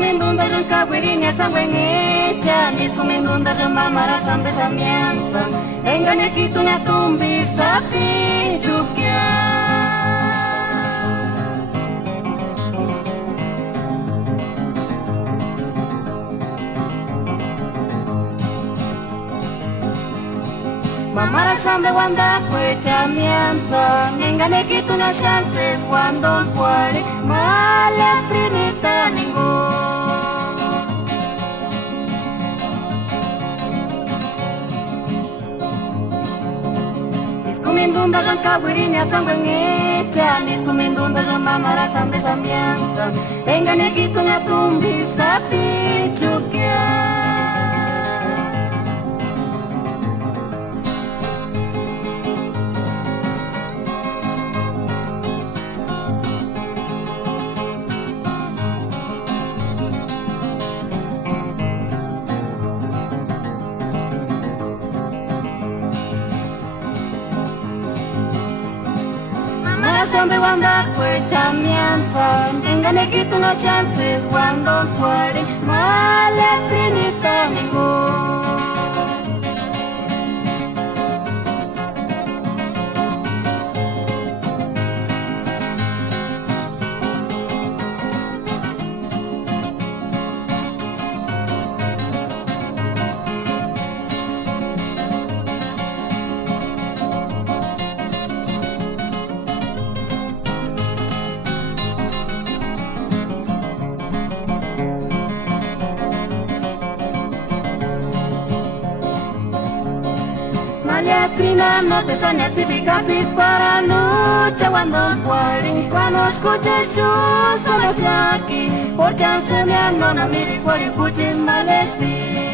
Discumindunda son caguirinia sangüenita, discumindunda son mamara san besamianza. Venga ni aquí tu tumbi sapi chukia. Mamara san de wanda cuechamianza. Venga ni aquí tu chances cuando fuere mala trinita ningún. Discumindunda son caguirinia sangüenita, discumindunda son mamara san besamianza. Venga ni aquí tu tumbi sapi chukia. Donde wanda cuechamianza, venga ni quito unos chances cuando fuere mala trinita ningún. Trina, no te sanetificatis para lucha cuando fuere. Cuando escuches sus solos aquí, porque anse mi no miri cuari puchin malesi.